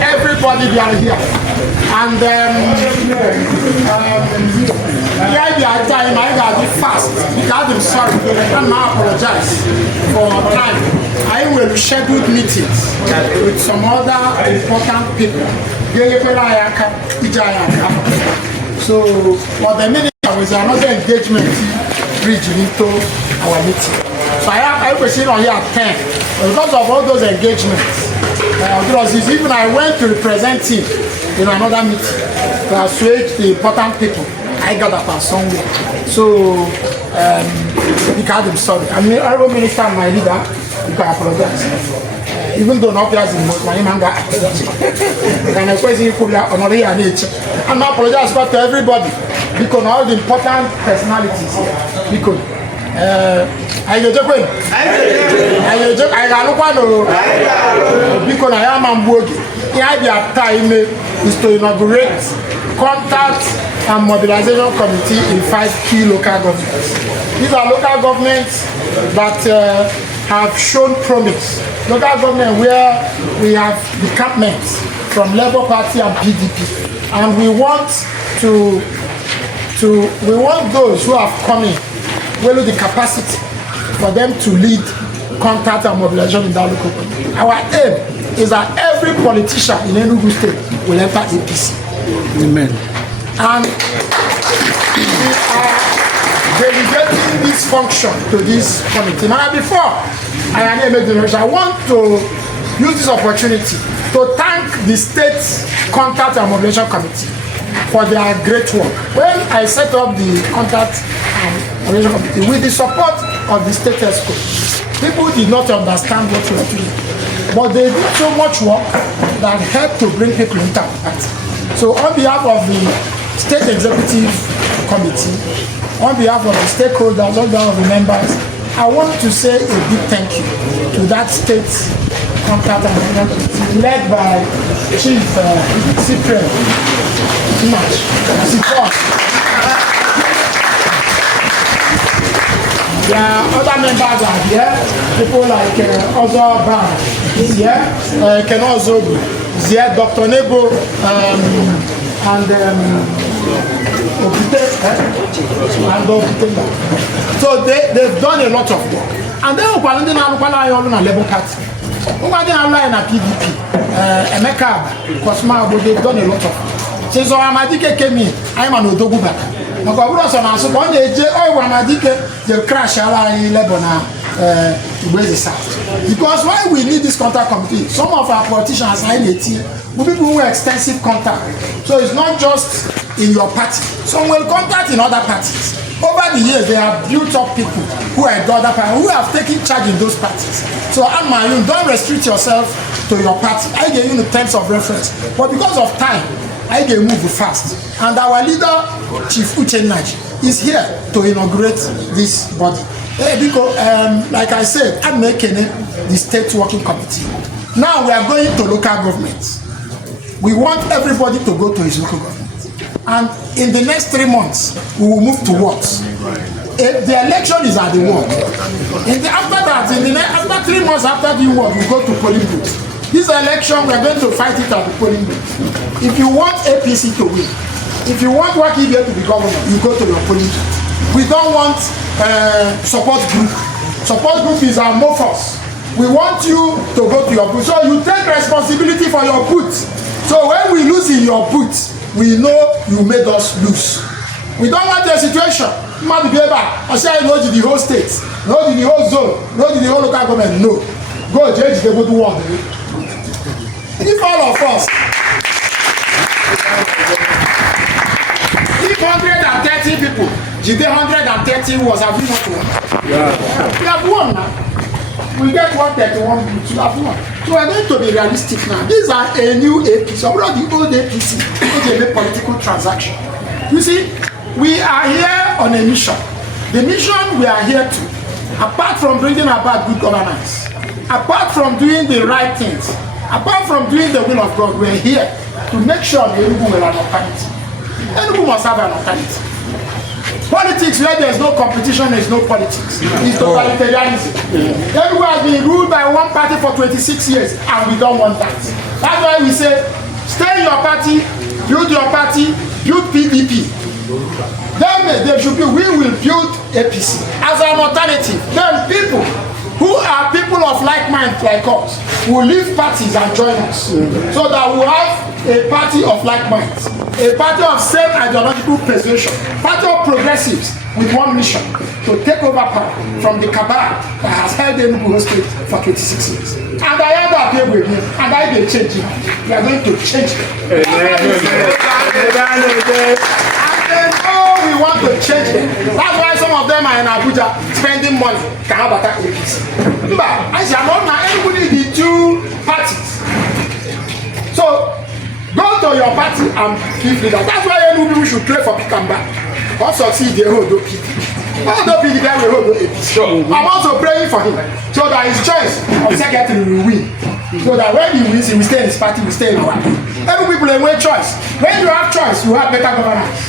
Everybody they are here, and yeah, they are time. I got to fast because I'm sorry. I'm not apologize for time. I will schedule meetings with some other important people. So for the minute there was another engagement bridging into our meeting. So I was sitting on here at 10 because of all those engagements. Because even I went to represent him in another meeting to assuage the important people. I got up at somewhere. So, because I'm sorry. I mean, I will minister and my leader, you can apologize. Even though not as in my name, and I question you could have another year nature. And I apologize to everybody because all the important personalities because I go joke. I look because I am Ambogi. The time is to inaugurate contact and mobilization committee in 5 key local governments. These are local governments that have shown promise. Local government where we have decampments from Labour Party and PDP, and we want those who have come in with the capacity for them to lead contact and mobilization in that local government. Our aim is that every politician in Enugu State will enter APC. Amen. And we are delegating this function to this committee. Now, before I want to use this opportunity to thank the State Contact and Mobilization Committee for their great work. When I set up the Contact and Mobilization Committee with the support of the State ESCO, people did not understand what we were doing. But they did so much work that helped to bring people into contact. So on behalf of the State Executive Committee, on behalf of the stakeholders, on behalf of the members, I want to say a big thank you to that state contact and led by Chief Cyprian Match. There are other members are here, people like Ozo Bar is here, Ken Ozobu is here, Dr. Nebo and so they've done a lot of work. And then we are 11 parties. We are in a PDP, Emeka, Kosma, they've done a lot of work. Since Amadike came in, I'm an Odogu back. They crash in Lebanon, because why we need this contact committee? Some of our politicians are in a team with people who have extensive contact. So it's not just in your party. Some will contact in other parties. Over the years, they have built up people who are in other parties, who have taken charge in those parties. So, Anma, don't restrict yourself to your party. I give you the terms of reference. But because of time, I can move fast. And our leader, Chief Uchenaji, is here to inaugurate this body. Because, like I said, I'm making the state working committee. Now we are going to local governments. We want everybody to go to his local government. And in the next 3 months, we will move to wards. If the election is at the ward, after that, after 3 months after the ward, we go to polling booth. This election, we are going to fight it at the polling booth. If you want APC to win, if you want Wakibia to be governor, you go to your polling booth. We don't want support group. Support group is our mofos. We want you to go to your booth. So you take responsibility for your booth. So when we lose in your booth, we know you made us lose. We don't want a situation. I say no to the whole state, no to the whole zone, no to the whole local government. No. Go change the good one. If all of us, if 130 people, the 130 was have not won. Yeah. We have won now. We get 131 people, we have won. So we're going to be realistic now. These are a new APC, some of the old APC, because they political transaction. You see, we are here on a mission. The mission we are here to, apart from bringing about good governance, apart from doing the right things, apart from doing the will of God, we are here to make sure the Enugu will have an alternative. Enugu must have an alternative. Politics where there is no competition, there is no politics. It's totalitarianism. Enugu has been ruled by one party for 26 years, and we don't want that. That's why we say, stay in your party, build PDP. Then there should be, we will build APC as an alternative. Then people who are people of like mind like us will leave parties and join us, so that we have a party of like minds, a party of same ideological persuasion, party of progressives with one mission to take over power from the cabal that has held the Enugu state for 26 years. And I have that here with me, and I will change it. We are going to change it. And oh, we want to change it. That's why some of them are in Abuja spending money. Can have attack APC. But I say, I'm not anybody the two parties. So go to your party and give leader. That's why we should pray for Pikamba. Or succeed the whole PDP. All the PDP will hold the APC. I'm also praying for him so that his choice of secretary will win. So that when he wins, he will stay in his party, he will stay in our party. Every people have a choice. When you have choice, you have better governance.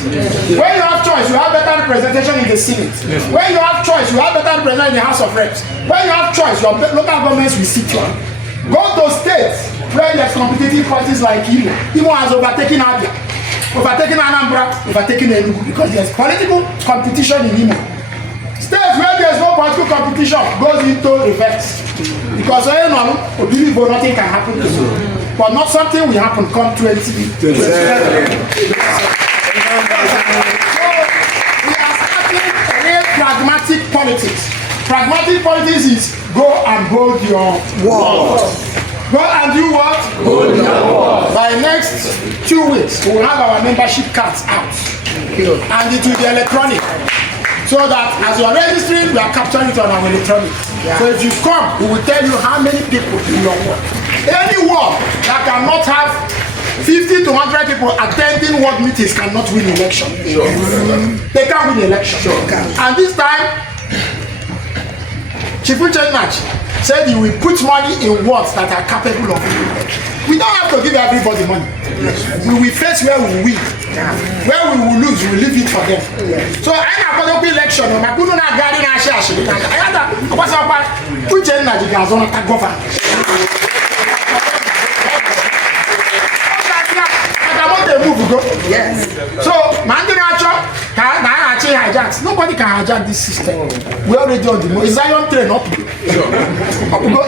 When you have choice, you have better representation in the Senate. When you have choice, you have better representation in the House of Reps. When you have choice, your local governments will sit you. Go to states where there's competitive parties like Imo. Imo has overtaken Abia, overtaken Anambra, overtaken Enugu, because there's political competition in Imo. States where there's no political competition goes into reverse. Because nothing can happen to you. But not something will happen come 2020. So we are starting a real pragmatic politics. Pragmatic politics is go and hold your word. Go and do what? Hold your word. By next 2 weeks, we will have our membership cards out. And it will be electronic. So that as you are registering, we are capturing it on our electronic. Yeah. So if you come, we will tell you how many people in your ward. Any ward that cannot have 50 to 100 people attending ward meetings cannot win election. Sure. They can't win election. Sure. And this time, Chief Uchenach said he will put money in works that are capable of doing. We don't have to give everybody money. We will face where we will win. Where we will lose, we will leave it for them. So I have a election. My good not guarding our shares. I had a what's up? Uchenach is on a governor. Yes. So, hijacks. Nobody can hijack this system. We already on the move. Is Zion train up?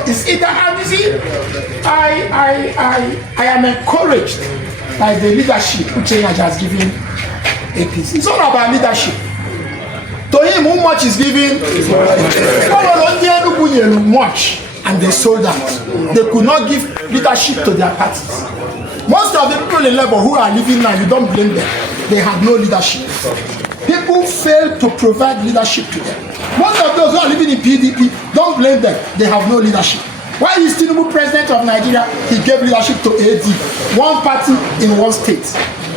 It's either, and you see, I am encouraged by the leadership Uchenach has given APC. It's all about leadership. To him, how much is given? Much, and they sold out. They could not give leadership to their parties. Most of the people in Labour who are living now, you don't blame them. They have no leadership. People fail to provide leadership to them. Most of those who are living in PDP, don't blame them. They have no leadership. Why is Tinubu president of Nigeria? He gave leadership to AD, one party in one state.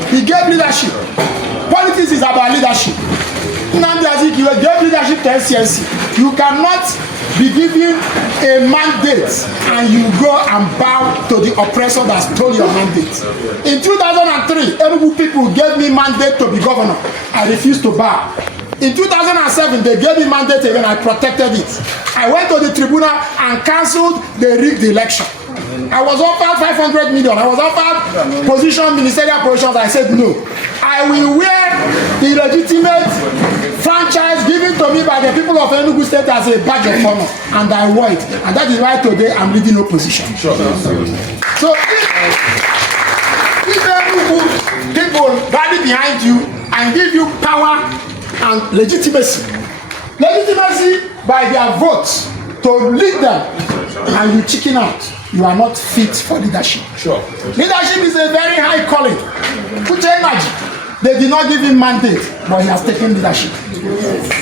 He gave leadership. Politics is about leadership. Nnamdi Azikiwe gave leadership to SCNC. You cannot be given a mandate and you go and bow to the oppressor that stole your mandate. In 2003, Enugu people gave me mandate to be governor. I refused to bow. In 2007, they gave me mandate again. I protected it. I went to the tribunal and cancelled the rigged election. I was offered 500 million. I was offered position, ministerial positions. I said no. I will wear the legitimate franchise given to me by the people of Enugu State as a badge of honor, and I wore it. And that is why today I'm leading opposition. Sure. So if Enugu people rally behind you and give you power and legitimacy by their votes to lead them, and you chicken out, you are not fit for leadership. Sure. Leadership is a very high calling. Uchenach, they did not give him mandate, but he has taken leadership.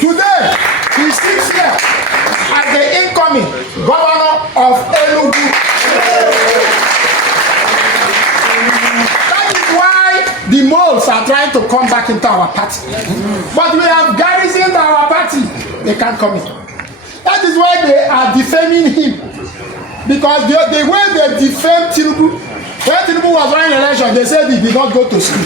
Today, he sits here as the incoming governor of Enugu. That is why the moles are trying to come back into our party. But we have garrisoned our party. They can't come in. That is why they are defaming him. Because the way they defamed Tinubu, when Tinubu was running election, they said he did not go to school.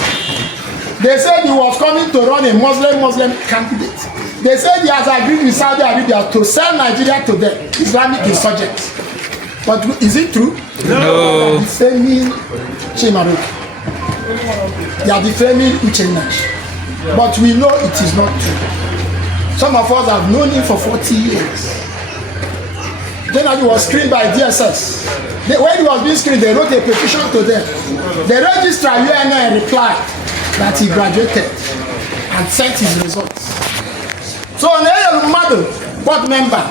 They said he was coming to run a Muslim candidate. They said he has agreed with Saudi Arabia to sell Nigeria to the Islamic insurgents. But is it true? No. They are defaming Chimaroke. They are defaming Uchenach. But we know it is not true. Some of us have known him for 40 years. Then he was screened by DSS. When he was being screened, they wrote a petition to them. The registrar UNN replied that he graduated and sent his results. So a mother, board member,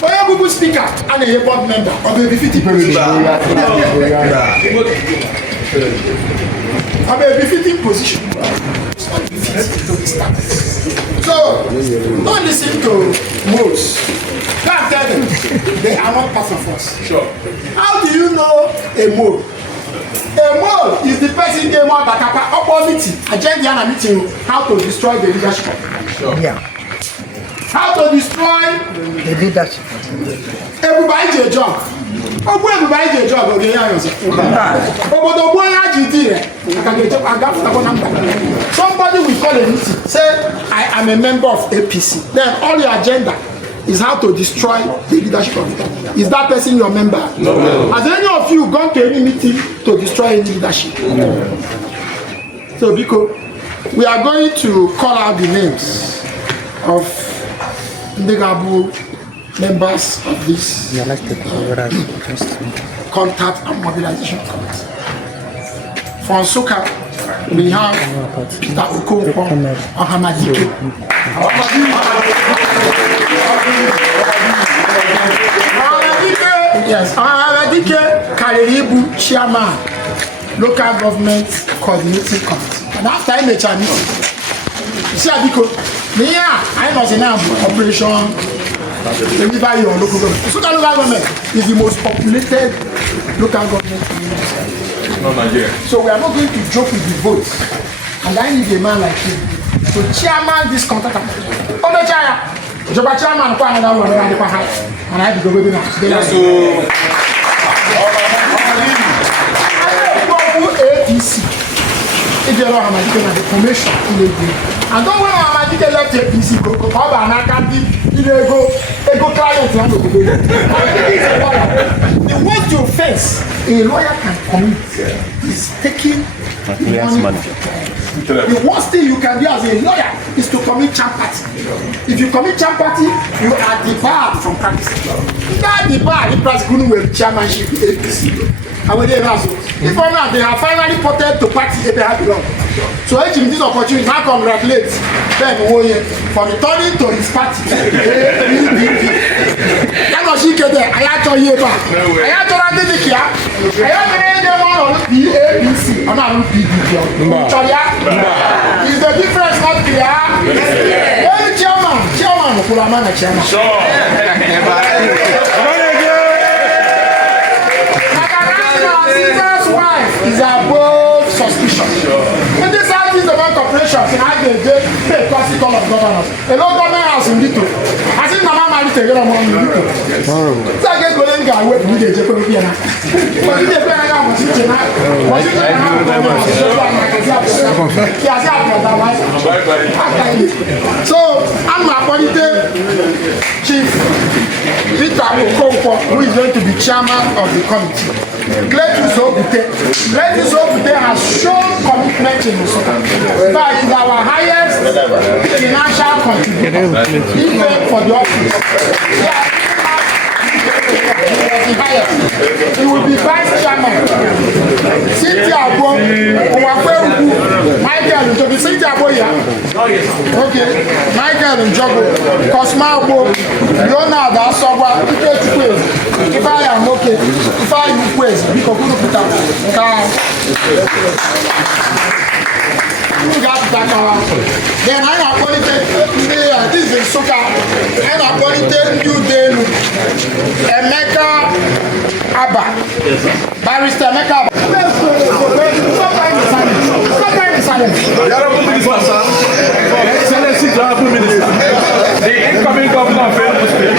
when a Google speaker and a board member of a 50 position. So don't listen to most. Can't tell them they are not part of us. Sure. How do you know a mole? A mole is the person game out that opposite agenda and meeting how to destroy the leadership. Sure. Yeah. How to destroy the leadership. Everybody do a job. Everybody do a job. Okay, somebody will call a meeting, say I am a member of APC. Then all your agenda is how to destroy the leadership of it. Is that person your member? No. Has any of you gone to any meeting to destroy any leadership? No. So because we are going to call out the names of Inauguration members of this contact and mobilization committee. For Soka, we have Peter Okonkwo Ohamadike. Yes, Ohamadike Kareribu chairman, local government coordinating committee. And after him, you see, I was in operation. Deliver your local government. So local government is the most populated local government in Nigeria. So we are not going to joke with the votes. And I need a man like him to chairman this contact. Joba chairman kwa na one na kwa ha. And I go with na. So APC. If you don't have the formation in and don't when Amadike left APC go over and I can't go client and the worst offense a lawyer can commit is taking money. The worst thing you can do as a lawyer is to commit champati. If you commit champati, you are debarred from practicing law. That debarred, the president will chairmanship APC. And when they have if or not, they have finally voted to party Abraham belong. So I give this opportunity now congratulate Ben Oye for returning to his party. That was she get there. I had to hear back. I had to run the kia. I had to read them all on the ABC. I'm not PDP. Is the difference not clear? Hey, chairman, Kulamana chairman. Is above suspicion. In this house is about corporations and I pay classic all of governors. A lot of government house in Lito. I think Mama married to get a money in Lito. So I get going to go away from the Japan. But if they pay a lot of so I'm appointed Chief Peter Okonkwo, who is going to be chairman of the committee. Gladys Obute has shown commitment in Nsukka. That is our highest financial contribution, even for the office. He will be vice chairman. Cynthia Abo, Michael Njogo, Cynthia Abo here. Okay, Michael Njogo, Cosma Abo, Leonard Asobwa, Ike Chukwueze. If I am okay, if I am Chukwueze, because we put up. Then I appointed this is Nsukka. I appointed New Delhi, Emeka Abba, Barrister Emeka Abba. Excellency, Honorable Minister, the incoming governor of Enugu State.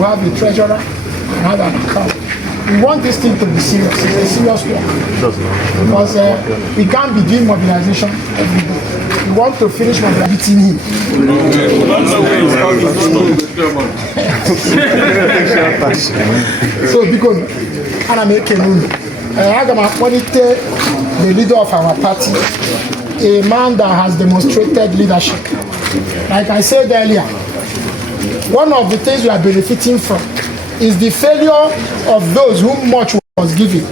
will have a treasurer and have an account. We want this thing to be serious. It's a serious work. Because we can't be doing mobilization every day. We want to finish mobilizing him. So because I make a move. I am appointed the leader of our party, a man that has demonstrated leadership. Like I said earlier, one of the things we are benefiting from is the failure of those whom much was given,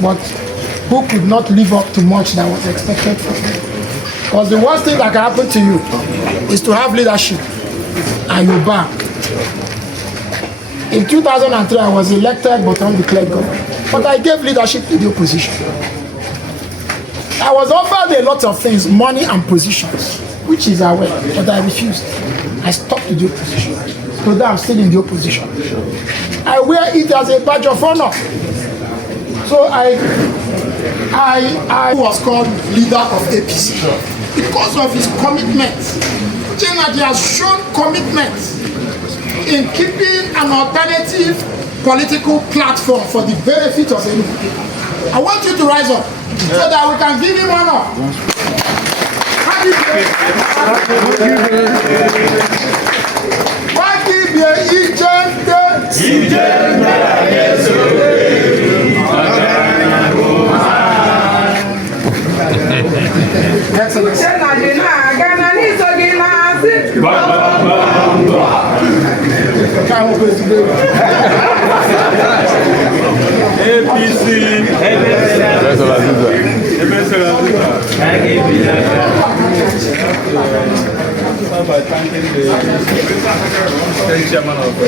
but who could not live up to much that was expected from them. Because the worst thing that can happen to you is to have leadership and you back. In 2003, I was elected but undeclared governor. But I gave leadership to the opposition. I was offered a lot of things, money and positions, which is our way, but I refused. I stuck to the opposition. Today I'm still in the opposition. I wear it as a badge of honor. So I was called leader of APC because of his commitment. Generally has shown commitment in keeping an alternative political platform for the benefit of Enugu people. I want you to rise up so that we can give him honor. APC. By thanking the chairman of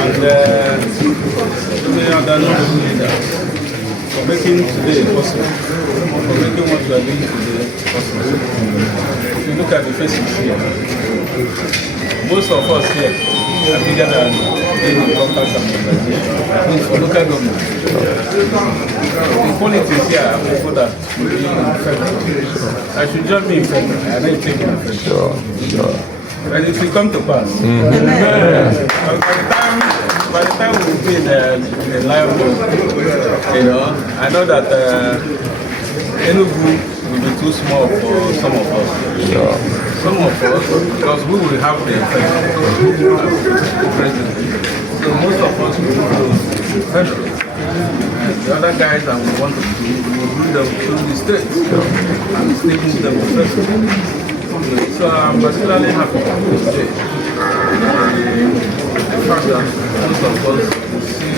and the other leaders for making today possible, for making what we are doing today possible. If you look at the faces here, most of us here are bigger than any contact and mobilization for local government. The politics here are people that will be in federal. I should join me in federal. I don't take it in federal. Sure. And it will come to pass. By the time we be in the lion room, I know that Enugu will be too small for some of us. Sure. Some of us, because we will have the president. So most of us will go federal. The other guys that we want to do, we will bring them to the states and still move them to federal. So I'm particularly happy today. The fact that most of us will see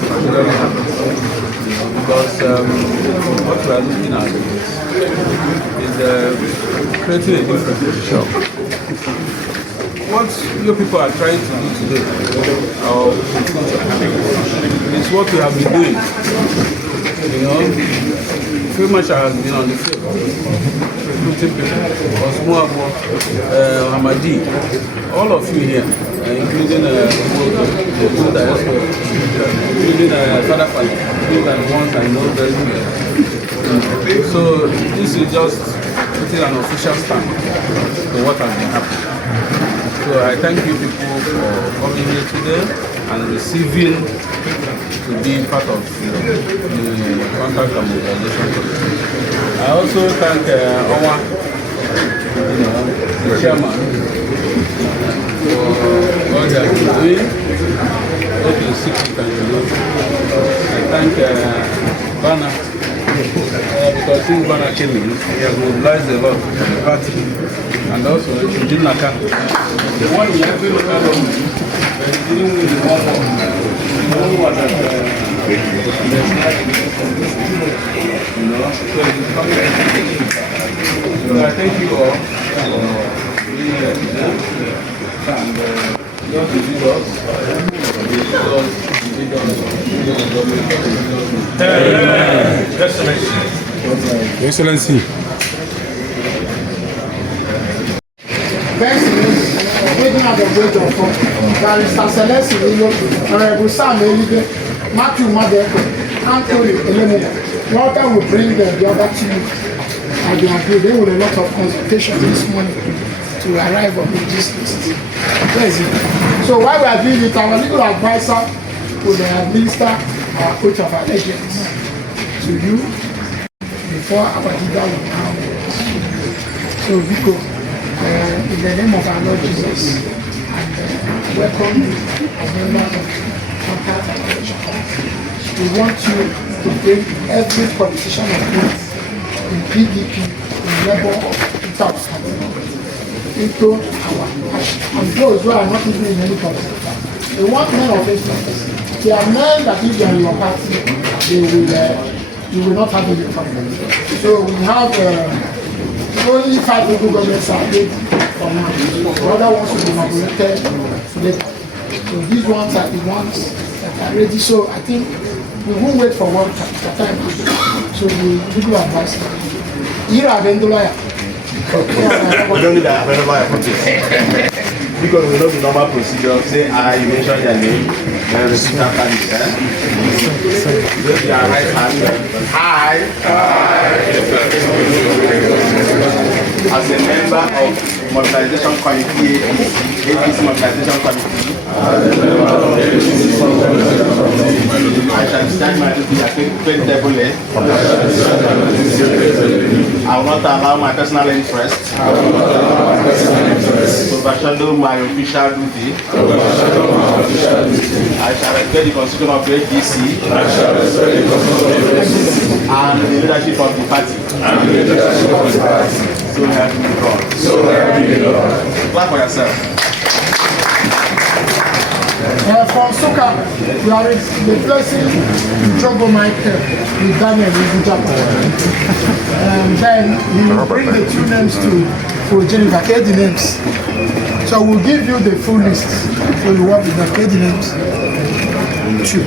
particularly happy. Because what we are looking at is creating a difference. Sure. What your people are trying to do today is what we have been doing. Pretty much has been on the field. Recruiting people, Osmoabo, Hamadi, all of you here, including the diaspora, including Father Family, these are the ones I know very well. So this is just putting an official stamp to what has been happening. So I thank you people for coming here today and receiving to be part of the contact and mobilization. I also thank Owa, the chairman, for what they have been doing. What is significant. I thank Bana, because since Bana came in, he has mobilized a lot for the party. And also, Jinaka, the one he has been local government, but he didn't win the one more. The only one that so I thank you all for being here today. And God will lead us. Excellency. Thanks to waiting at the bridge of Barrister Celeste Honorable Sam Elibe, Matthew Madeko, Anthony Elemo. Welcome will bring the other two have been agreed. There were a lot of consultation this morning to arrive on this list. Where is it? So while we are doing it, our legal advisor will administer our oath of allegiance to you before our leader will come. So we go in the name of our Lord Jesus and welcome you as members of Contact Inauguration. We want you to bring every politician of yours in PDP, in Labour, into our passion. And those who are not even in any party, we want men of influence. There are men that if they are in your party, you will not have any problem. So we have only 5 local governments are ready for now. The other ones will be inaugurated later. So these ones are the ones that are ready. So I think we won't wait for one time. So we do advise. Here are the lawyer. We don't need a lawyer for this. Because we know the normal procedure. Say I, you mention their name, then repeat after me. Raise your right hand. I, as a member of Mobilization Committee, ABC Mobilization Committee, I shall discharge my duty as faithfully. I will not allow my personal interest to overshadow my official duty. I shall respect the constitution of the APC and the leadership of the party. So help me God. Clap for yourself. For Soka, we are replacing Jogo Michael with Daniel in Japan. And then we will bring the 2 names to Jennifer, the names. So we'll give you the full list. So you work with the names. 2.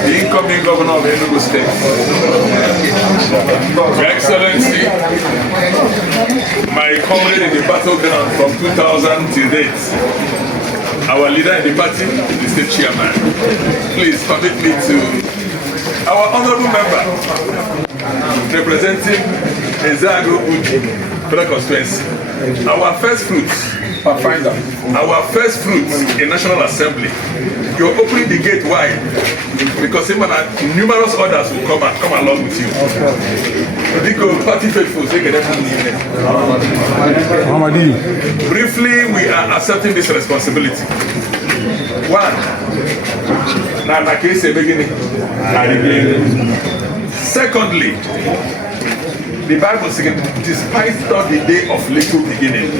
The incoming governor of Enugu State, Your Excellency, my comrade in the battleground from 2000 till date, our leader in the party, the state chairman. Please permit me to our honorable member representing Enugu Federal Constituency, our first fruits, our first fruits in National Assembly. You're opening the gate wide because numerous others will come along with you. Because party faithful, briefly, we are accepting this responsibility. 1. Secondly, the Bible says, despite not the day of little beginning,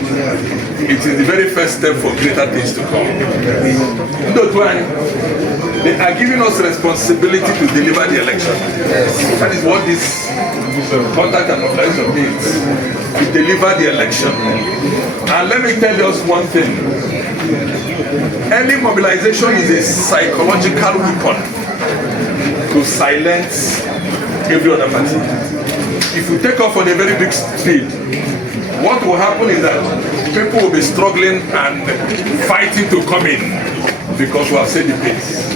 it is the very first step for greater things to come. They are giving us responsibility to deliver the election. That is what this contact and mobilization means. To deliver the election. And let me tell you one thing. Early mobilization is a psychological weapon to silence every other party. If you take off on a very big speed, what will happen is that people will be struggling and fighting to come in because we have set the pace.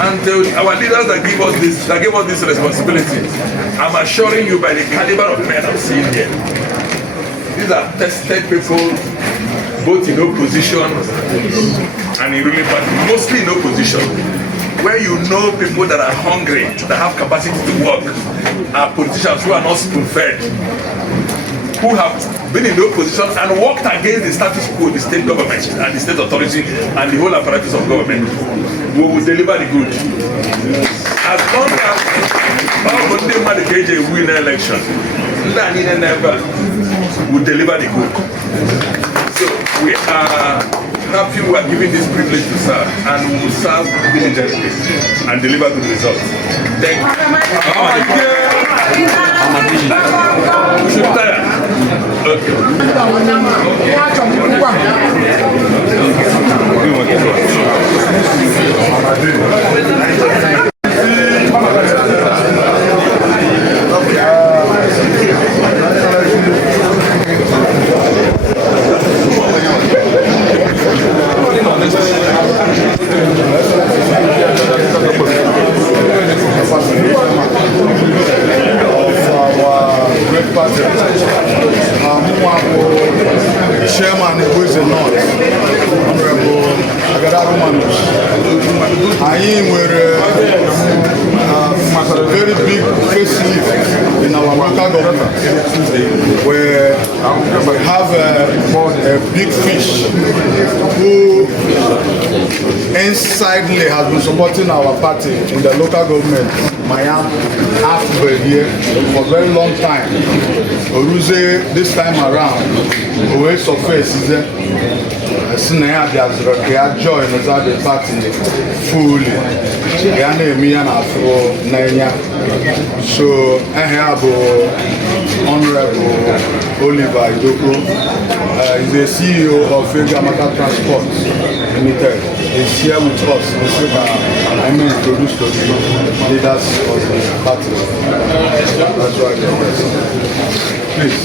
And our leaders that gave us this responsibility, I'm assuring you by the caliber of men I'm seeing here, these are tested people, both in opposition and in ruling party, mostly in opposition, where you know people that are hungry, that have capacity to work, are politicians who are not spoon-fed, who have been in the opposition and worked against the status quo, the state government and the state authority and the whole apparatus of government. We will deliver the good. As long as all the KJ win the election, never will deliver the good. So we are happy we are given this privilege to serve, and we will serve diligently and deliver good results. Thank you. Chairman who is the North, Honorable Agadaru Manus. I am with a very big facelift in our local government, where we have a big fish who insidely has been supporting our party in the local government, Mayam, after here for a very long time. Oruze, this time around, we surface is there. Sinaya Biazra, join us at the party fully. Yana Mian Afro Nanya. So I have Honorable Oliver Idoko, is the CEO of Gamaka Transport Limited. Is here with us. I'm introduced to the leaders of the party. That's why they're here. Please.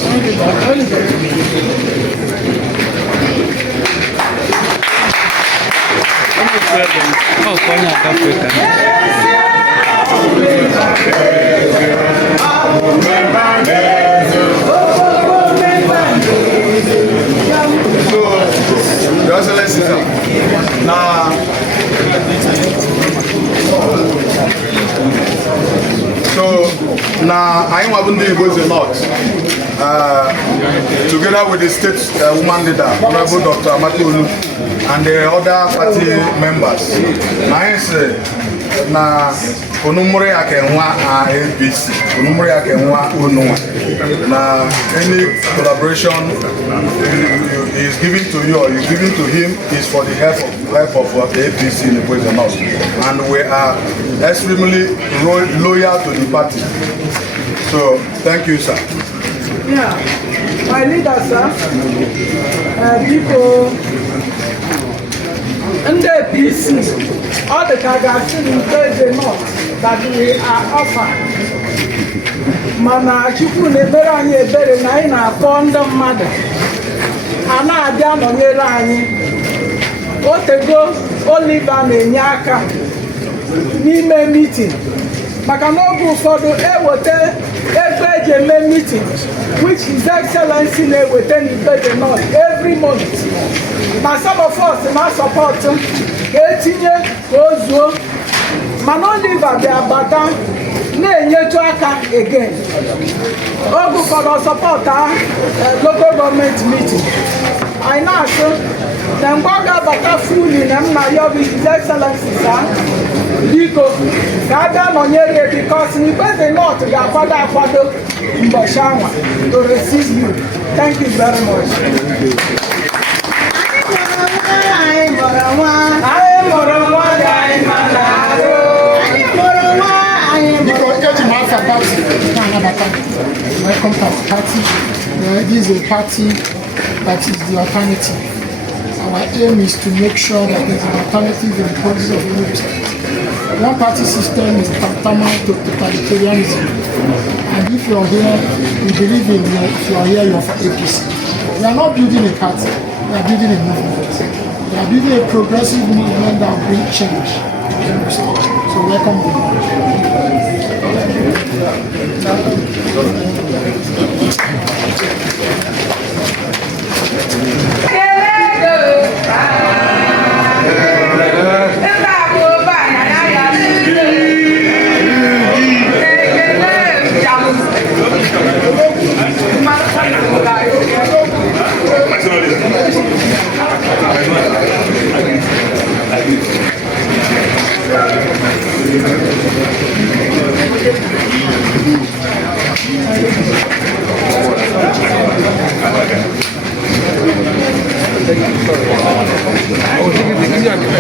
Your Excellency, now, so now I'm having the Igbo's a lot. Together with the state woman leader, Honorable Dr. Amati Olu, and the other party members. Now, na onumure akenwa APC, onumure akenwa onwa. Na any collaboration is given to you or you given to him is for the help of the APC in the North. And we are extremely loyal to the party. So thank you, sir. Yeah, my leader, sir, people in the APC, all the Kagas in the North that we are offered. Mana chukwu na-ebere anyị ebere na anyị na-akpọ ndị mmadụ a na-abịa nọnyere anyị. Otego Oliver na-enye aka n'ime meeting maka n'oge ụfọdụ eweta ebe eji eme meeting which His Excellency na-eweta n'Igbodo North every month. Na some of us na support ka etinye ka o zuo mana Oliver bịa bata na-enyetu aka again. Ogu for support local government meeting. I know so the Mbaga Bata fully na His Excellency sir. Biko Gada Nonyere because Igbodo North ga-akwado Mboshanwa to receive you. Thank you very much. Welcome to our party. This is a party that is the alternative. Our aim is to make sure that there is an alternative in the policies of Enugu State. One party system is tantamount to totalitarianism. And if you are here, we believe in you. If you are here, you are for APC. We are not building a party, we are building a movement. We are building a progressive movement that will bring change in Enugu State. So welcome you.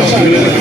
I